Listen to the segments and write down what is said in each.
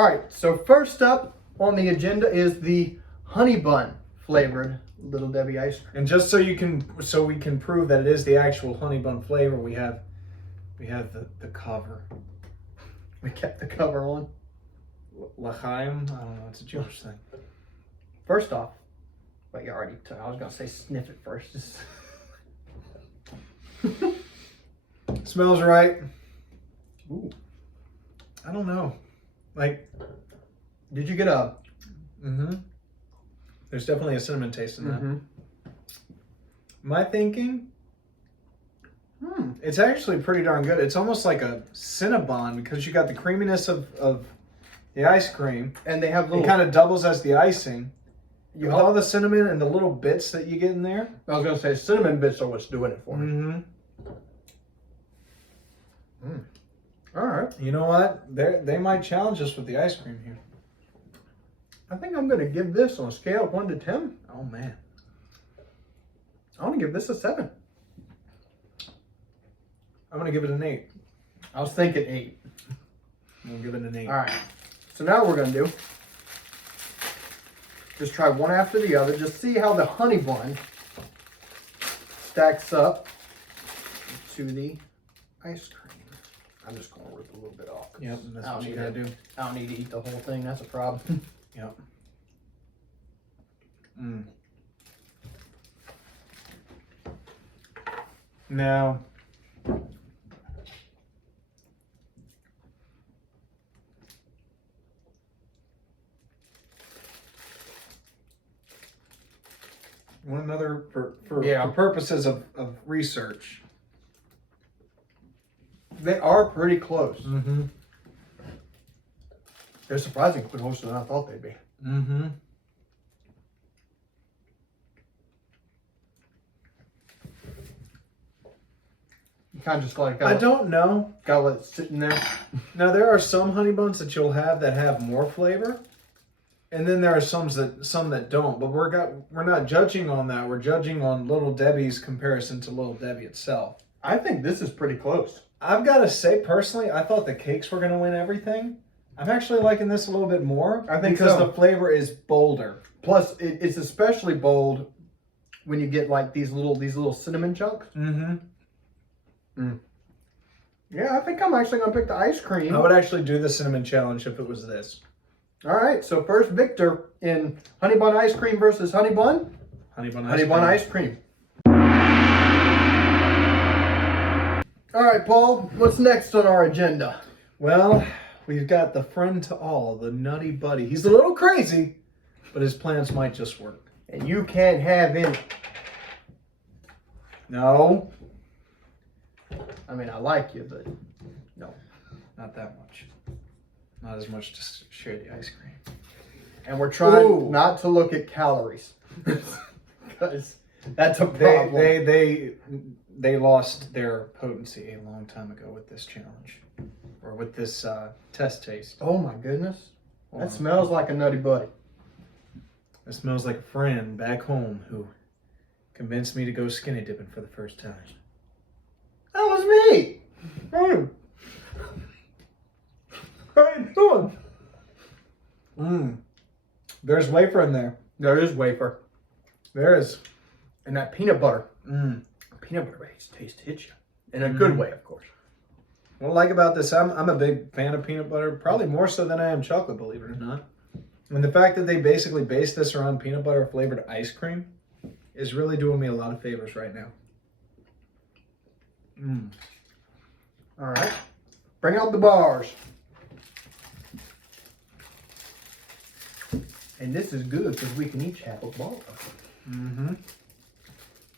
All right, so first up on the agenda is the honey bun flavored Little Debbie ice cream. And just so we can prove that it is the actual honey bun flavor, we have the cover. We kept the cover on. L'chaim? I don't know. It's a Jewish thing. First off, but you already took. I was gonna say sniff it first. Just Smells right. ooh. I don't know. Like, Did you get a? There's definitely a cinnamon taste in that. Mm-hmm. My thinking, it's actually pretty darn good. It's almost like a Cinnabon because you got the creaminess of the ice cream. And they have It little. kind of doubles as the icing. You With all the cinnamon and the little bits that you get in there. I was gonna say cinnamon bits are what's doing it for me. All right. You know what? They might challenge us with the ice cream here. I think I'm gonna give this on a scale of 1 to 10. Oh man. I want to give this a 7. I'm gonna give it an 8. I was thinking 8. I'm gonna give it an 8. All right. So now what we're gonna do. Just try one after the other. Just see how the honey bun stacks up to the ice cream. I'm just gonna rip a little bit off. Yep, and that's I don't what you need gotta do. I don't need to eat the whole thing. That's a problem. Yep. Now, one another for purposes of research. They are pretty close. Mm-hmm. They're surprisingly closer than I thought they'd be. Mm-hmm. You kind of just like I don't know. gotta let it sit in there. Now there are some honey buns that you'll have that have more flavor, and then there are some that don't. But we're not judging on that. We're judging on Little Debbie's comparison to Little Debbie itself. I think this is pretty close. I've got to say personally, I thought the cakes were going to win everything. I'm actually liking this a little bit more. I think because so. the flavor is bolder. Plus, it's especially bold when you get like these little cinnamon chunks. Mm-hmm. Yeah, I think I'm actually gonna pick the ice cream. I would actually do the cinnamon challenge if it was this. All right, so first victor in honey bun ice cream versus honey bun. Honey bun Ice cream. All right, Paul, what's next on our agenda? Well, we've got the friend to all, the Nutty Buddy. He's a little crazy, but his plans might just work. And you can't have any. No. I mean, I like you, but no. Not that much. Not as much to share the ice cream. And we're trying Ooh. not to look at calories. Because that's a problem. They lost their potency a long time ago with this challenge. Or with this test taste. Oh my goodness. Hold That on. smells like a Nutty Buddy. It smells like a friend back home who convinced me to go skinny dipping for the first time. That was me. Hey. How you doing? There's wafer in there. There is wafer. There is. And that peanut butter. Peanut butter makes taste hit you. In a good way, of course. What I like about this, I'm a big fan of peanut butter, probably more so than I am chocolate, believe it or not. And the fact that they basically base this around peanut butter flavored ice cream is really doing me a lot of favors right now. All right. Bring out the bars. And this is good because we can each have a bar.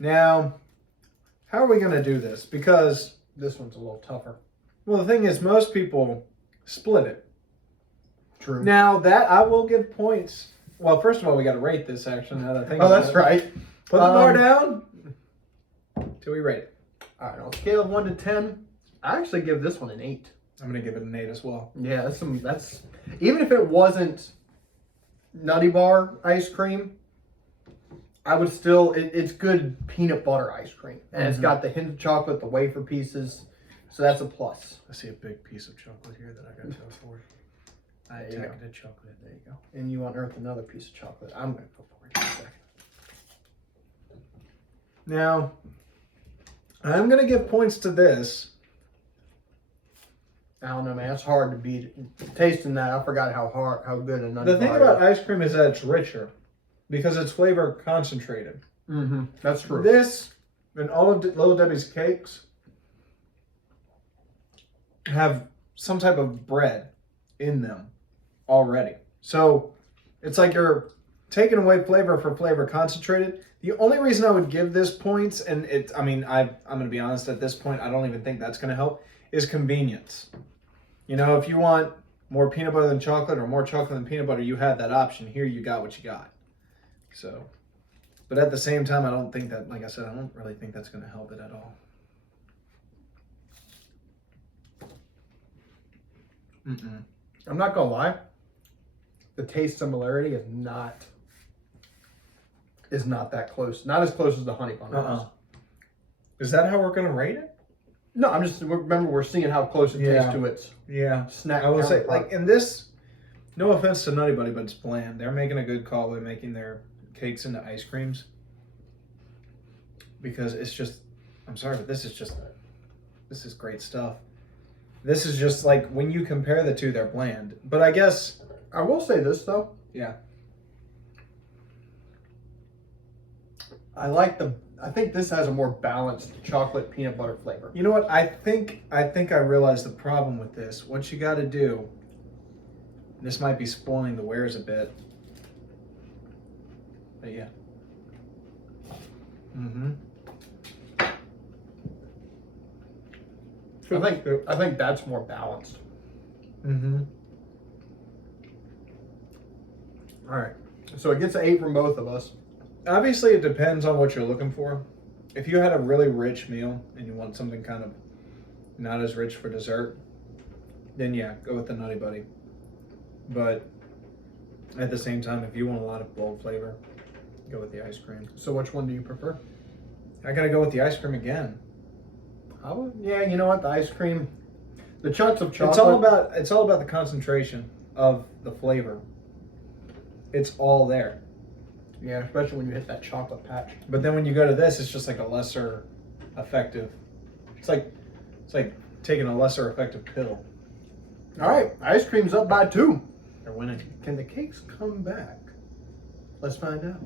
Now, how are we going to do this? Because, This one's a little tougher. well, the thing is, most people split it. True. Now, that I will give points. Well, first of all, we got to rate this, actually, now that I think Oh, about that's it. right. Put the bar down till we rate it. All right. On a scale of 1 to 10, I actually give this one an 8. I'm going to give it an 8 as well. Yeah, that's even if it wasn't Nutty Bar ice cream, I would still, it's good peanut butter ice cream. And it's got the hint of chocolate, the wafer pieces. So that's a plus. I see a big piece of chocolate here that I got to go for. I There you go. attacked a chocolate. There you go. And you unearth another piece of chocolate. I'm going to go for it in a second. Now, I'm going to give points to this. I don't know, man. It's hard to beat it. Tasting that, I forgot how good a nutty The thing bar about is. ice cream is that it's richer because it's flavor concentrated. Mm-hmm. That's true. This and all of Little Debbie's cakes have some type of bread in them already. So it's like you're taking away flavor for flavor concentrated. The only reason I would give this points, and I'm going to be honest at this point, I don't even think that's going to help, is convenience. You know, if you want more peanut butter than chocolate or more chocolate than peanut butter, you have that option. Here you got what you got. So, but at the same time, I don't think that, like I said, I don't really think that's going to help it at all. Mm-mm. I'm not going to lie. The taste similarity is not that close. Not as close as the honey bun was. Is that how we're going to rate it? No, remember we're seeing how close it tastes to its Yeah. snack. I will say, counterpart. like in this, no offense to Nutty Buddy, but it's bland. They're making a good call by making their cakes into ice creams. Because it's just, I'm sorry, but this is great stuff. This is just like, when you compare the two, they're bland. But I guess, I will say this though. yeah. I think this has a more balanced chocolate peanut butter flavor. You know what? I think I realized the problem with this. What you got to do, this might be spoiling the wares a bit. But yeah. Mm-hmm. I think that's more balanced. Mm-hmm. All right. So it gets an 8 from both of us. Obviously, it depends on what you're looking for. If you had a really rich meal and you want something kind of not as rich for dessert, then yeah, go with the Nutty Buddy. But at the same time, if you want a lot of bold flavor, go with the ice cream. So which one do you prefer? I gotta go with the ice cream again. Yeah, you know what? The ice cream, the chunks of chocolate. It's all about the concentration of the flavor. It's all there. Yeah, especially when you hit that chocolate patch. But then when you go to this, it's just like a lesser effective. It's like taking a lesser effective pill. All right, ice cream's up by 2. They're winning. Can the cakes come back? Let's find out.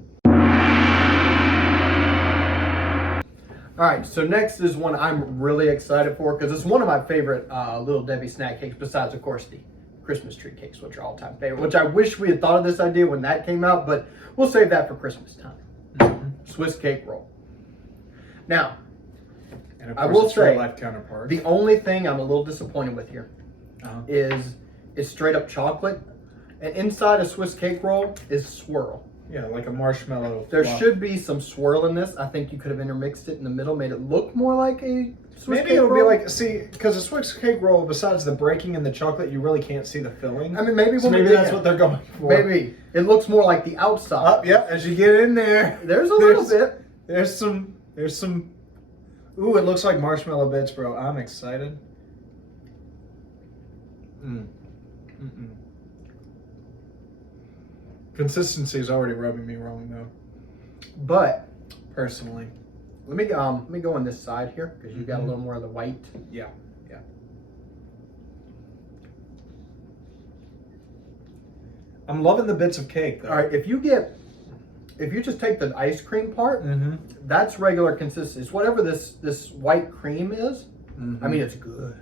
All right, so next is one I'm really excited for because it's one of my favorite Little Debbie snack cakes, besides, of course, the Christmas tree cakes, which are all-time favorite, which I wish we had thought of this idea when that came out, but we'll save that for Christmas time. Mm-hmm. Swiss cake roll. Now, And of I course, will its say, real-life counterpart. the only thing I'm a little disappointed with here is it's straight up chocolate, and inside a Swiss cake roll is swirl. Yeah, like a marshmallow. There fluff. should be some swirl in this. I think you could have intermixed it in the middle, made it look more like a Swiss Maybe cake it'll roll. be like, see, because a Swiss cake roll, besides the breaking in the chocolate, you really can't see the filling. I mean, maybe So when we maybe did that's that- what they're going for. Maybe it looks more like the outside. Up, yep. As you get in there, There's a little bit. There's some. Ooh, it looks like marshmallow bits, bro. I'm excited. Mm-mm. Consistency is already rubbing me wrong, though. But Personally, let me go on this side here because you've got a little more of the white. yeah. I'm loving the bits of cake, though. All right, if you just take the ice cream part, Mm-hmm. that's regular consistency. It's whatever this white cream is. Mm-hmm. I mean, it's good.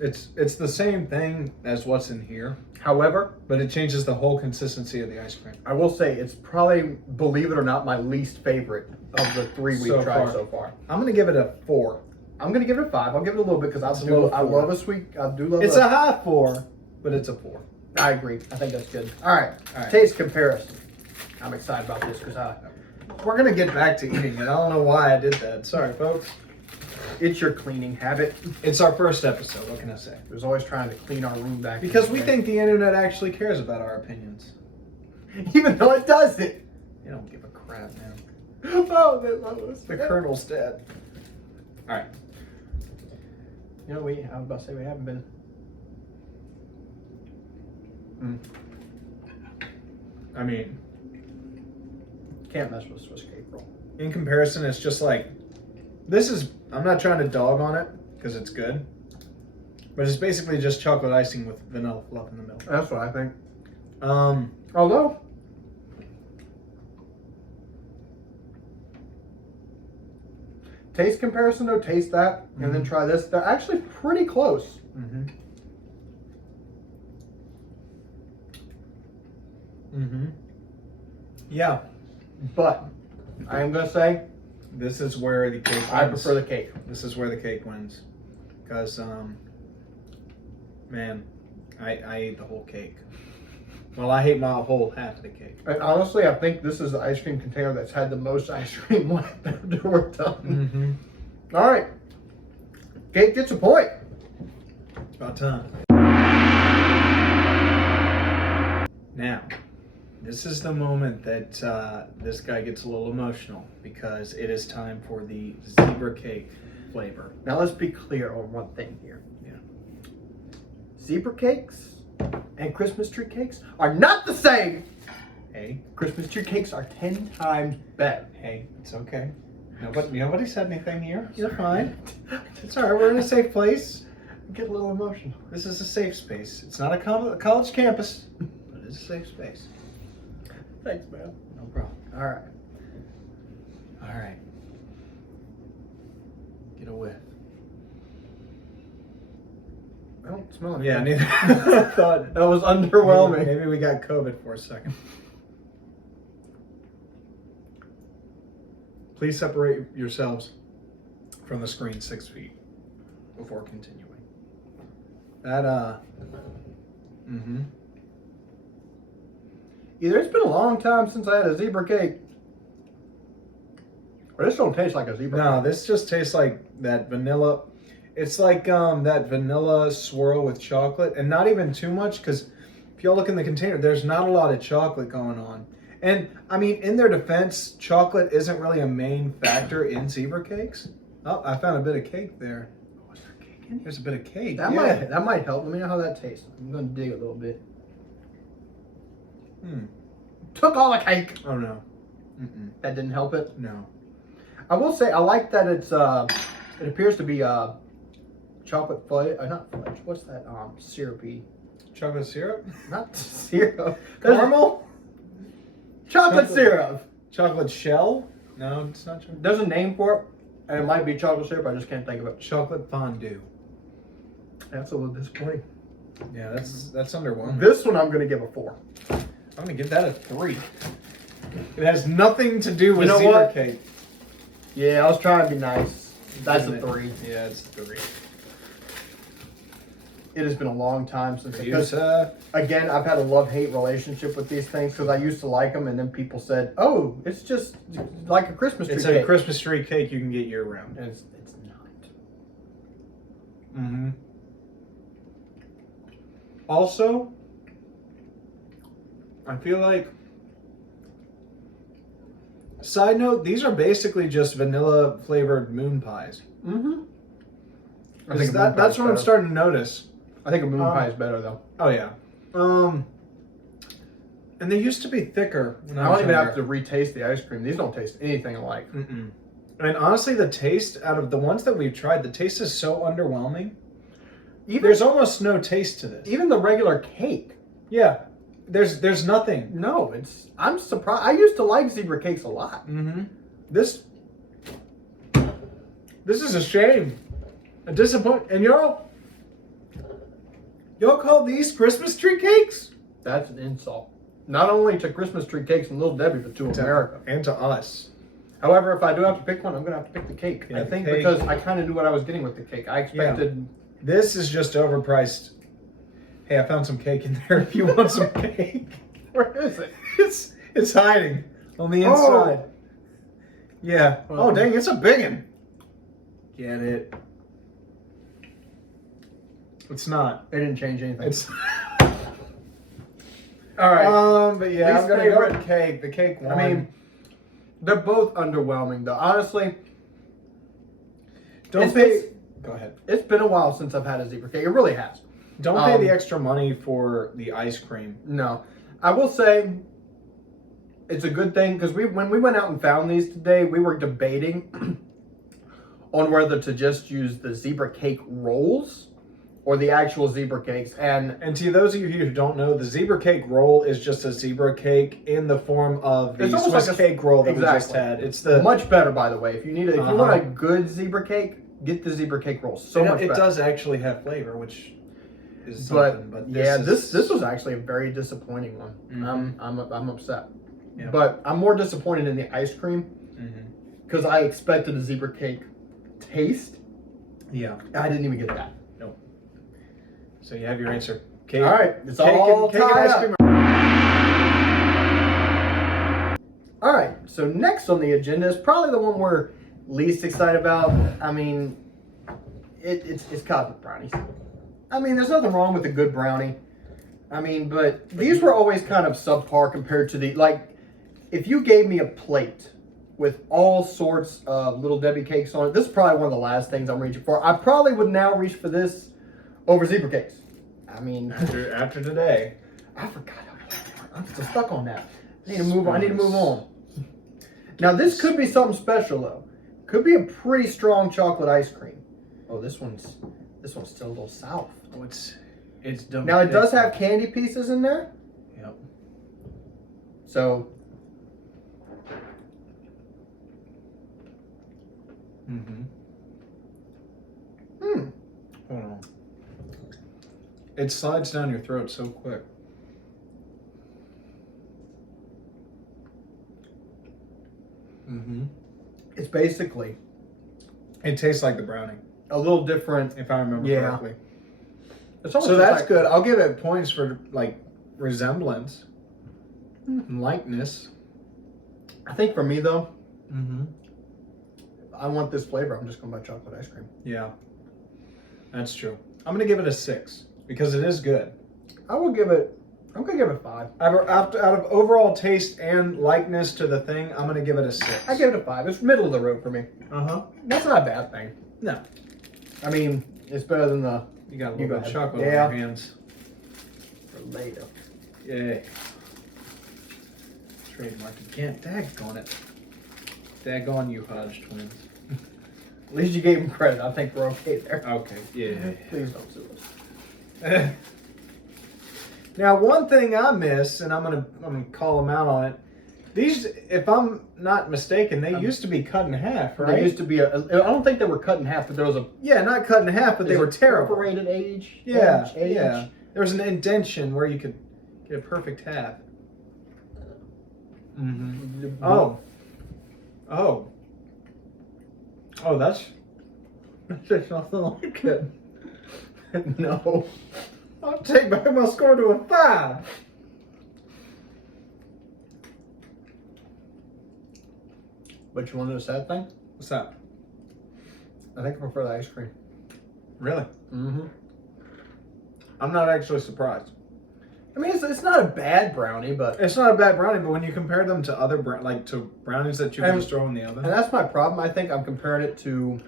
It's the same thing as what's in here, However, but it changes the whole consistency of the ice cream. I will say it's probably, believe it or not, my least favorite of the 3 we've So tried far. so far. I'm gonna give it a 4. I'm gonna give it a 5. I'll give it a little bit because I a little I 4. love a sweet. I do love. It's a high 4, but it's a 4. I agree. I think that's good. All right. All right. Taste comparison. I'm excited about this because We're gonna get back to eating it. I don't know why I did that. Sorry, folks. it's your cleaning habit. It's our first episode. What can I say? There's always trying to clean our room back. Because we think the internet actually cares about our opinions. even though it doesn't. They don't give a crap, man. Oh, they love us. The Colonel's dead. All right. You know, I was about to say we haven't been. I mean, Can't mess with Swiss cake roll. in comparison, it's just like, this is, I'm not trying to dog on it because it's good, but it's basically just chocolate icing with vanilla fluff in the middle. That's what I think. Um, Although, taste comparison though, taste that, and then try this. They're actually pretty close. mm-hmm. Mm-hmm. Yeah, But I am gonna say this is where the cake wins. I prefer the cake. This is where the cake wins. Because, man, I ate the whole cake. Well, I ate my whole half of the cake. And honestly, I think this is the ice cream container that's had the most ice cream left after we're done. Mm-hmm. All right, cake gets a point. It's about time. Now, this is the moment that this guy gets a little emotional because it is time for the zebra cake flavor. Now let's be clear on one thing here. Yeah. Zebra cakes and Christmas tree cakes are not the same. Hey, Christmas tree cakes are 10 times better. hey, it's okay. Nobody said anything here. You're fine. It's all right. We're in a safe place. Get a little emotional. This is a safe space. It's not a college campus, but it's a safe space. Thanks, man. No problem. All right. All right. Get a whiff. I don't smell it. Yeah, neither. I thought That was underwhelming. maybe we got COVID for a second. Please separate yourselves from the screen 6 feet before continuing. That mm-hmm. Either it's been a long time since I had a zebra cake, or this don't taste like a zebra No, cake. this just tastes like that vanilla. It's like that vanilla swirl with chocolate, and not even too much, because if y'all look in the container, there's not a lot of chocolate going on. And I mean, in their defense, chocolate isn't really a main factor in zebra cakes. Oh, I found a bit of cake there. Was there cake in here? There's a bit of cake. That yeah. might help. Let me know how that tastes. I'm gonna dig a little bit. Took all the cake. Oh no. Mm-mm. That didn't help it. No. I will say I like that it's it appears to be chocolate fudge. Not fudge. What's that? Syrupy. Chocolate syrup? Not syrup. Caramel? Chocolate syrup. Chocolate shell? No, it's not chocolate. There's a name for it, and it might be chocolate syrup. I just can't think of it. Chocolate fondue. That's a little disappointing. Yeah, that's underwhelming. This one I'm gonna give a 4. I'm gonna give that a 3. It has nothing to do with You know zebra what? cake. Yeah, I was trying to be nice. That's a Isn't it? 3. Yeah, it's a 3. It has been a long time since Because, because again, I've had a love-hate relationship with these things because I used to like them, and then people said, "Oh, it's just like a Christmas tree it's cake." a Christmas tree cake you can get year round. And it's not. Mm-hmm. Also, I feel like, side note, these are basically just vanilla flavored moon pies. Mm-hmm. That's what I'm starting to notice. I think a moon pie is better though. Oh yeah. And they used to be thicker. When I was don't even have younger. to retaste the ice cream. These don't taste anything alike. Mm-mm. And honestly, the taste out of the ones that we've tried, the taste is so underwhelming. There's almost no taste to this. Even the regular cake. Yeah, there's nothing. No, I'm surprised. I used to like zebra cakes a lot. Mm-hmm. This is a shame, a disappointment. And y'all call these Christmas tree cakes? That's an insult. Not only to Christmas tree cakes and Little Debbie, but to America. And to us. However, if I do have to pick one, I'm gonna have to pick the cake. Yeah, I think the cake. because I kind of knew what I was getting with the cake. I expected. This is just overpriced. Hey, I found some cake in there. If you want some cake, Where is it? it's hiding on the inside. Yeah. Oh dang, it's a big one. Get it? It's not. They didn't change anything. It's. All right. But yeah, Least I'm gonna go favorite. with cake. The cake won. I mean, they're both underwhelming, though. Honestly, don't it's pay. Go ahead. it's been a while since I've had a zebra cake. It really has. Don't pay the extra money for the ice cream. No. I will say it's a good thing because when we went out and found these today, we were debating on whether to just use the zebra cake rolls or the actual zebra cakes. And to those of you who don't know, the zebra cake roll is just a zebra cake in the form of the It's almost Swiss like cake roll that exactly. we just had. It's the much better, by the way. If you Uh-huh. want a good zebra cake, get the zebra cake rolls. So much it better. does actually have flavor, which is But, something. But this was actually a very disappointing one. Mhm. I'm upset. Yeah. But I'm more disappointed in the ice cream Mhm. because I expected a zebra cake taste. Yeah. I didn't even get that. So you have your answer. Cake. All right, it's Cake all and, cake and tied ice up. cream. All right, so next on the agenda is probably the one we're least excited about. I mean, it's cosmic brownies. I mean, there's nothing wrong with a good brownie. I mean, but these were always kind of subpar compared to the, like, if you gave me a plate with all sorts of Little Debbie cakes on it, this is probably one of the last things I'm reaching for. I probably would now reach for this over zebra cakes. I mean, After today. I forgot how bad they were. I'm still stuck on that. I need to move on. Now this could be something special though. Could be a pretty strong chocolate ice cream. Oh, this one's still a little soft. Oh, it's done. Now it does have candy pieces in there. Yep. So Mm-hmm. hmm. Hold on. It slides down your throat so quick. Mm-hmm. It's basically It tastes like the brownie, a little different. if I remember Yeah. correctly. It's almost So just that's like- good. I'll give it points for like resemblance and likeness. I think for me though, Mm-hmm. I want this flavor. I'm just going to buy chocolate ice cream. Yeah, that's true. I'm gonna give it a 6 because it is good. I'm going to give it 5. Out of overall taste and likeness to the thing, I'm gonna give it a 6. I give it a 5. It's middle of the road for me. Uh-huh. That's not a bad thing. No. I mean, it's better than the You got a You little bit go of ahead. chocolate Yeah. on your hands. for later. Yay. Trademark again. Daggone it. Daggone you, Hodge twins. At least you gave him credit. I think we're okay there. Okay, yeah. Please don't sue us. Now, one thing I miss, and I'm gonna call them out on it. These, if I'm not mistaken, they used to be cut in half, right? There used to be I don't think they were cut in half, but there was a Yeah, not cut in half, but they were terrible. perforated age. Yeah, age. yeah. There was an indention where you could get a perfect half. Mm-hmm. Oh. That's nothing like it. No. I'll take back my score to a 5. But you want to know a sad thing? What's that? I think I prefer the ice cream. Really? Mm-hmm. I'm not actually surprised. I mean, it's not a bad brownie, but It's not a bad brownie, but when you compare them to other to brownies that you can And- just throw in the oven. and that's my problem. I think I'm comparing it to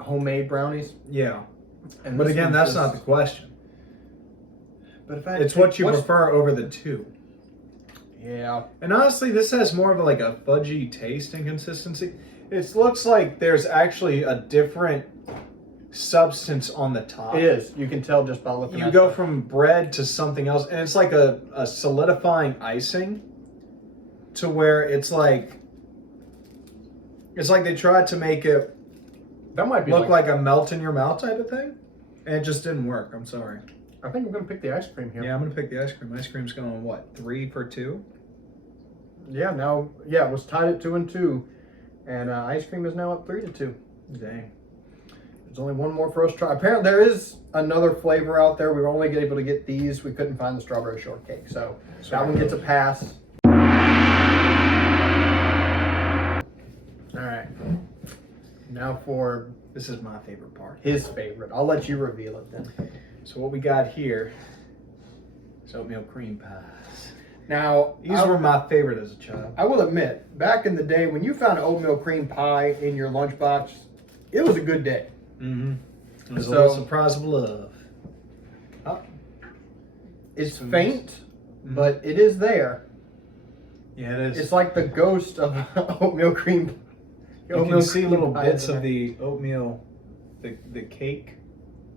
homemade brownies. Yeah. And But this again, one's that's just- not the question. But if I It's what you what's- prefer over the two. Yeah. And honestly, this has more of a, like a fudgy taste and consistency. It looks like there's actually a different substance on the top. It is. You can tell just by looking You at go it. from bread to something else, and it's like a solidifying icing to where it's like they tried to make it That might be look like a melt in your mouth type of thing, and it just didn't work. I'm sorry. I think I'm gonna pick the ice cream here. Yeah, I'm gonna pick the ice cream. Ice cream's going what, 3 for 2? Yeah. Now, yeah, it was tied at 2-2, and ice cream is now at 3-2. Dang. There's only one more for us to try. Apparently, there is another flavor out there. We were only able to get these. We couldn't find the strawberry shortcake, so that one gets a pass. All right. Now for This is my favorite part. his favorite. I'll let you reveal it then. So what we got here is oatmeal cream pies. Now, These were my favorite as a child. I will admit, back in the day when you found oatmeal cream pie in your lunchbox, it was a good day. Mm-hmm. There's a So- little surprise of love. Oh, It's Sweet. faint, Mhm. but it is there. yeah, it is. It's like the ghost of oatmeal cream. you can see little pie bits in of there. the oatmeal, the cake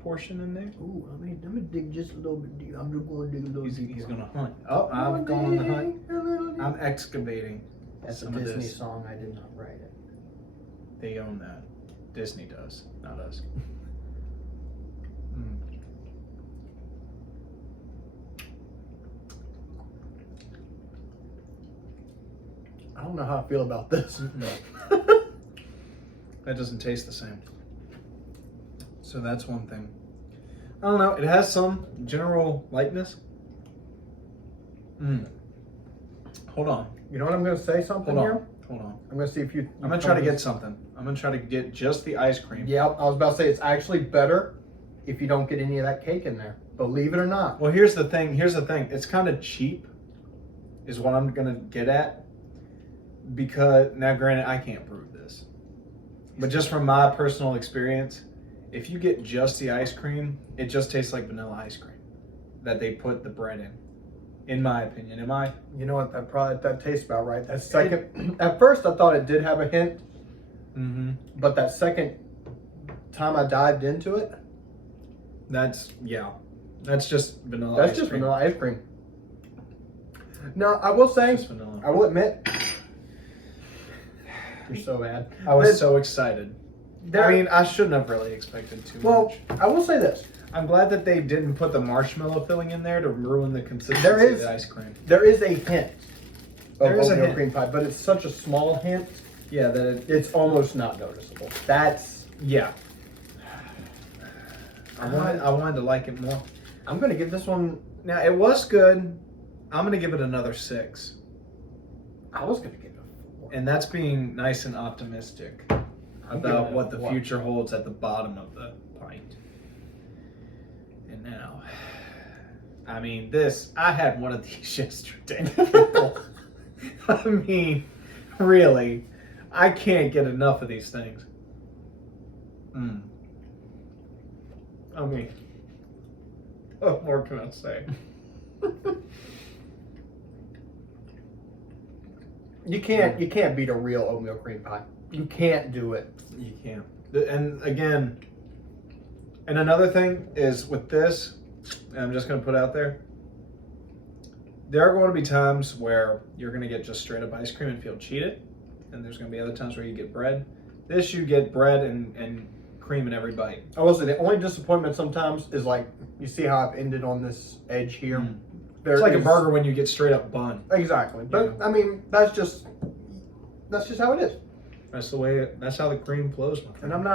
portion in there. Ooh, I'm gonna dig just a little bit deep. I'm just gonna dig a little He's deeper. gonna hunt. Oh, I've gone on the hunt. I'm excavating. That's a some of Disney this. song. I did not write it. They own that. Disney does, not us. Mm. I don't know how I feel about this. That doesn't taste the same. So that's one thing. I don't know. It has some general lightness. Hold on. You know what I'm gonna say something Hold on. here? Hold on. I'm gonna see if you. I'm gonna try to get something. I'm gonna try to get just the ice cream. Yeah, I was about to say it's actually better if you don't get any of that cake in there. Believe it or not. Well, here's the thing. It's kind of cheap, is what I'm gonna get at. Because now, granted, I can't prove this, but just from my personal experience, if you get just the ice cream, it just tastes like vanilla ice cream that they put the bread in. In my opinion, You know what? That tastes about right. That second. At first, I thought it did have a hint, Mm-hmm. but that second time I dived into it, That's just vanilla. that's ice just cream. vanilla ice cream. Now, I will say, Just vanilla. I will admit, you're so bad. I was But so excited. there- I mean, I shouldn't have really expected too well, much. I will say this. I'm glad that they didn't put the marshmallow filling in there to ruin the consistency There is- of the ice cream. There is a hint of There is a oatmeal hint. cream pie, but it's such a small hint, Yeah, that it. it's almost not noticeable. That's. Yeah. I wanted to like it more. I'm gonna give this one. Now it was good. I'm gonna give it another 6, I was gonna give it a 4. and that's being nice and optimistic I'm about giving it what a the 1. future holds at the bottom of the pint. And now, I mean, I had one of these yesterday. I mean, really, I can't get enough of these things. I mean, what more can I say? You can't beat a real oatmeal cream pie. You can't do it. You can't. And again, and another thing is with this, and I'm just going to put out there, there are going to be times where you're going to get just straight up ice cream and feel cheated. And there's going to be other times where you get bread. This, you get bread and cream in every bite. I will say the only disappointment sometimes is like you see how I've ended on this edge here. There It's like a is- burger when you get straight up bun. Exactly, but I mean that's just how it is, That's how the cream flows, my friend. and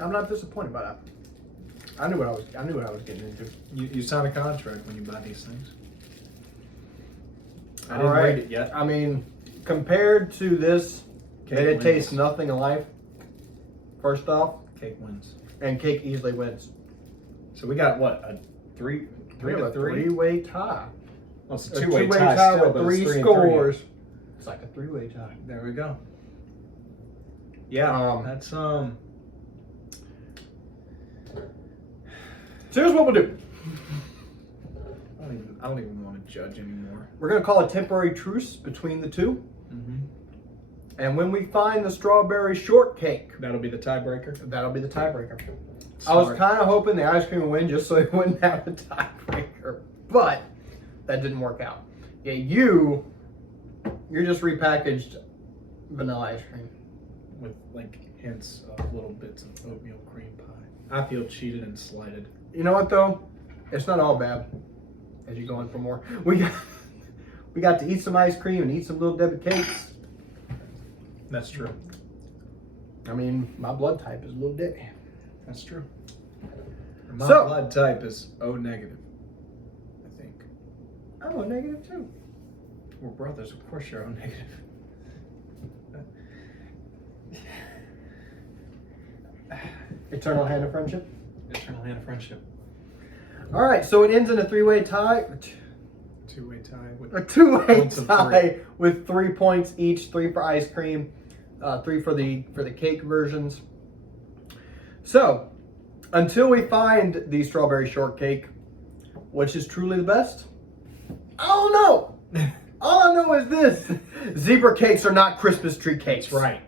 I'm not disappointed by that. I knew what I was getting into. You sign a contract when you buy these things. I All didn't right. rate it yet. I mean, compared to this, Cake it wins. tastes nothing alike. First off, Cake wins. and cake easily wins. So we got what, a three We have to a three? three-way tie. Well, it's A a two-way two-way tie, tie still, with but it's 3 3 and 3. scores. It's like a three-way tie. There we go. Yeah, that's So here's what we'll do. I don't even want to judge anymore. We're gonna call a temporary truce between the two, and when we find the strawberry shortcake, That'll be the tiebreaker. that'll be the tiebreaker. I was kind of hoping the ice cream would win just so it wouldn't have a tiebreaker, but that didn't work out. Yeah, you're just repackaged vanilla ice cream. with like hints of little bits of oatmeal cream pie. I feel cheated and slighted. You know what though? It's not all bad. As you go in for more, we got to eat some ice cream and eat some Little Debbie cakes. That's true. I mean, my blood type is Little Debbie. That's true. My So- blood type is O negative, I think. Oh, negative too. We're brothers, of course you're O negative. Eternal hand of friendship. Eternal hand of friendship. All right, so it ends in a three-way tie. Two-way tie with A two-way Points of tie with 3 points each, 3 for ice cream, 3 for the cake versions. So, until we find the strawberry shortcake, which is truly the best, I don't know. All I know is this: zebra cakes are not Christmas tree cakes. That's right.